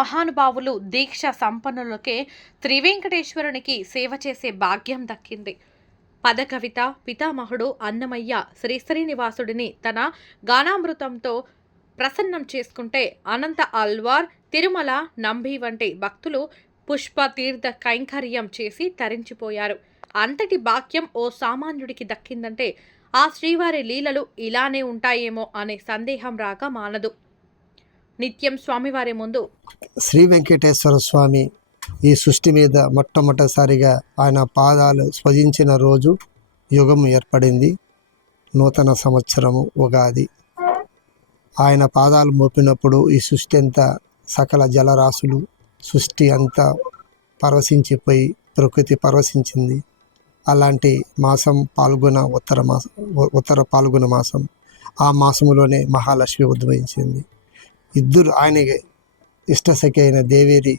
మహానుభావులు దీక్ష సంపన్నులకే త్రివేంకటేశ్వరునికి సేవ చేసే భాగ్యం దక్కింది. పదకవిత పితామహుడు అన్నమయ్య శ్రీ శ్రీనివాసుడిని తన గానామృతంతో ప్రసన్నం చేసుకుంటే అనంత అల్వార్ తిరుమల నంబి వంటి భక్తులు పుష్ప తీర్థ కైంకర్యం చేసి తరించిపోయారు. అంతటి భాగ్యం ఓ సామాన్యుడికి దక్కిందంటే ఆ శ్రీవారి లీలలు ఇలానే ఉంటాయేమో అనే సందేహం రాక మానదు. నిత్యం స్వామివారి ముందు. శ్రీ వెంకటేశ్వర స్వామి ఈ సృష్టి మీద మొట్టమొదటిసారిగా ఆయన పాదాలు స్వజించిన రోజు యుగం ఏర్పడింది. నూతన సంవత్సరము ఉగాది. ఆయన పాదాలు మోపినప్పుడు ఈ సృష్టి అంతా సకల జలరాశులు సృష్టి అంతా పరవశించిపోయి ప్రకృతి పరవశించింది. అలాంటి మాసం పాల్గొన ఉత్తర మాసం ఉత్తర పాల్గొన మాసం. ఆ మాసంలోనే మహాలక్ష్మి ఉద్భవించింది. ఇద్దరు ఆయనకి ఇష్టసఖి అయిన దేవేరి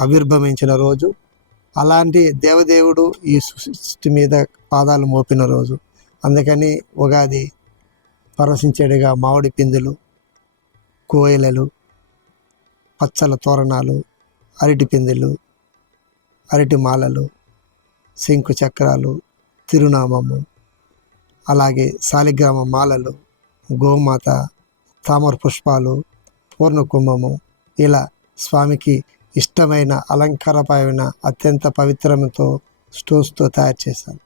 ఆవిర్భవించిన రోజు. అలాంటి దేవదేవుడు ఈ సృష్టి మీద పాదాలు మోపిన రోజు. అందుకని ఉగాది పరవశించేడుగా మామిడి పిందులు కోయలలు పచ్చల తోరణాలు అరటి పిందెలు అరటి మాలలు శంకు చక్రాలు తిరునామము అలాగే శాలిగ్రామ మాలలు గోమాత తామర పుష్పాలు పూర్ణ కుంభము. ఇలా స్వామికి ఇష్టమైన అలంకారపైన అత్యంత పవిత్రంతో స్టోన్స్తో తయారు చేశాను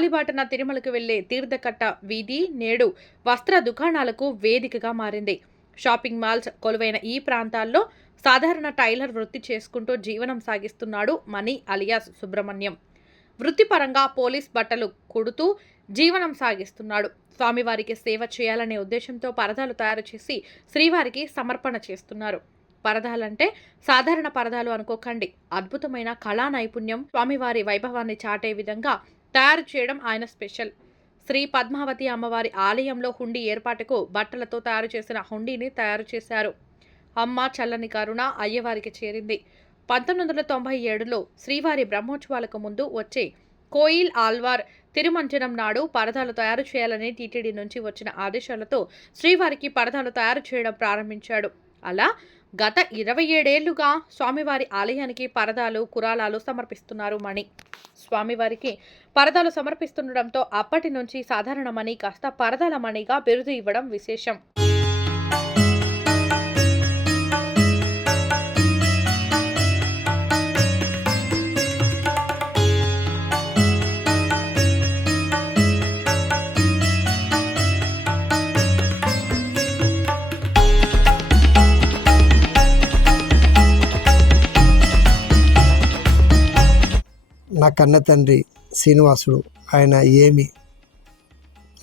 కాలిబాటన తిరుమలకు వెళ్ళే తీర్థకట్ట వీధి నేడు వస్త్ర దుకాణాలకు వేదికగా మారింది. షాపింగ్ మాల్స్ కొలువైన ఈ ప్రాంతాల్లో సాధారణ టైలర్ వృత్తి చేసుకుంటూ జీవనం సాగిస్తున్నాడు మణి అలియాస్ సుబ్రహ్మణ్యం. వృత్తిపరంగా పోలీస్ బట్టలు కుడుతూ జీవనం సాగిస్తున్నాడు. స్వామివారికి సేవ చేయాలనే ఉద్దేశంతో పరదాలు తయారు చేసి శ్రీవారికి సమర్పణ చేస్తున్నారు. పరదాలంటే సాధారణ పరదాలు అనుకోకండి. అద్భుతమైన కళా నైపుణ్యం. స్వామివారి వైభవాన్ని చాటే విధంగా తయారు చేయడం ఆయన స్పెషల్. శ్రీ పద్మావతి అమ్మవారి ఆలయంలో హుండీ ఏర్పాటుకు బట్టలతో తయారు చేసిన హుండీని తయారు చేశారు. అమ్మ చల్లని కరుణ అయ్యవారికి చేరింది. పంతొమ్మిది వందల తొంభై ఏడులో శ్రీవారి బ్రహ్మోత్సవాలకు ముందు వచ్చే కోయిల్ ఆల్వార్ తిరుమంజనం నాడు పరదాలు తయారు చేయాలని టీటీడీ నుంచి వచ్చిన ఆదేశాలతో శ్రీవారికి పరదాలు తయారు చేయడం ప్రారంభించాడు. అలా గత ఇరవై ఏడేళ్ళుగా స్వామివారి ఆలయానికి పరదాలు కురాలాలు సమర్పిస్తున్నారు మణి. స్వామివారికి పరదాలు సమర్పిస్తుండటంతో అప్పటి నుంచి సాధారణ మణి కాస్త పరదాల మణిగా బిరుదు ఇవ్వడం విశేషం. నా కన్న తండ్రి శ్రీనివాసుడు ఆయన ఏమి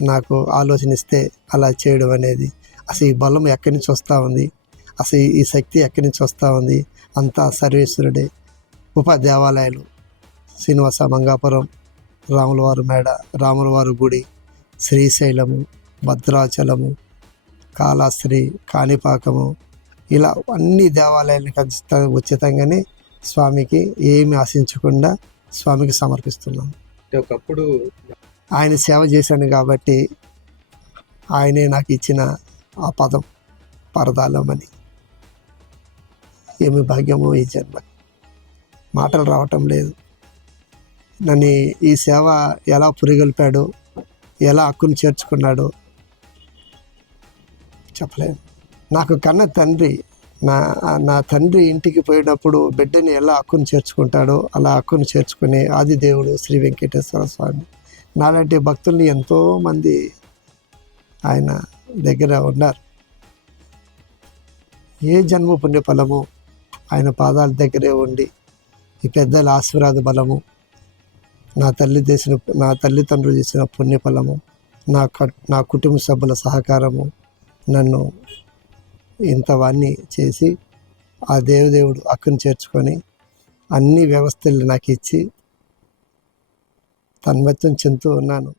నాకు ఆలోచన ఇస్తే అలా చేయడం అనేది. అసలు ఈ బలం ఎక్కడి నుంచి వస్తూ ఉంది? అసలు ఈ శక్తి ఎక్కడి నుంచి వస్తూ ఉంది? అంతా సర్వేశ్వరుడే. ఉప దేవాలయాలు శ్రీనివాస మంగాపురం రాములవారు మేడ రాములవారు గుడి శ్రీశైలము భద్రాచలము కాళాశ్రీ కాణిపాకము. ఇలా అన్ని దేవాలయాలకు ఖచ్చితంగా ఉచితంగానే స్వామికి ఏమి ఆశించకుండా స్వామికి సమర్పిస్తున్నాను అంటే ఒకప్పుడు ఆయన సేవ చేశాను కాబట్టి ఆయనే నాకు ఇచ్చిన ఆ పదం పరదాలమని ఏమి భాగ్యమో ఈ జన్మ. మాటలు రావటం లేదు. నన్ను ఈ సేవ ఎలా పురిగొల్పాడో ఎలా హక్కును చేర్చుకున్నాడో చెప్పలేదు నాకు కన్న తండ్రి నా నా తండ్రి ఇంటికి పోయినప్పుడు బిడ్డని ఎలా హక్కును చేర్చుకుంటాడో అలా హక్కును చేర్చుకునే ఆదిదేవుడు శ్రీ వెంకటేశ్వర స్వామి. నాలాంటి భక్తుల్ని ఎంతోమంది ఆయన దగ్గర ఉన్నారు. ఏ జన్మ పుణ్యఫలము ఆయన పాదాల దగ్గరే ఉండి ఈ పెద్దల ఆశీర్వాద బలము నా తల్లి చేసిన నా తల్లిదండ్రులు చేసిన పుణ్యఫలము నా కట్ నా కుటుంబ సభ్యుల సహకారము నన్ను ఇంతవన్నీ చేసి ఆ దేవదేవుడు అక్కను చేర్చుకొని అన్ని వ్యవస్థలు నాకు ఇచ్చి తన్మత్యం చెందుతూ ఉన్నాను.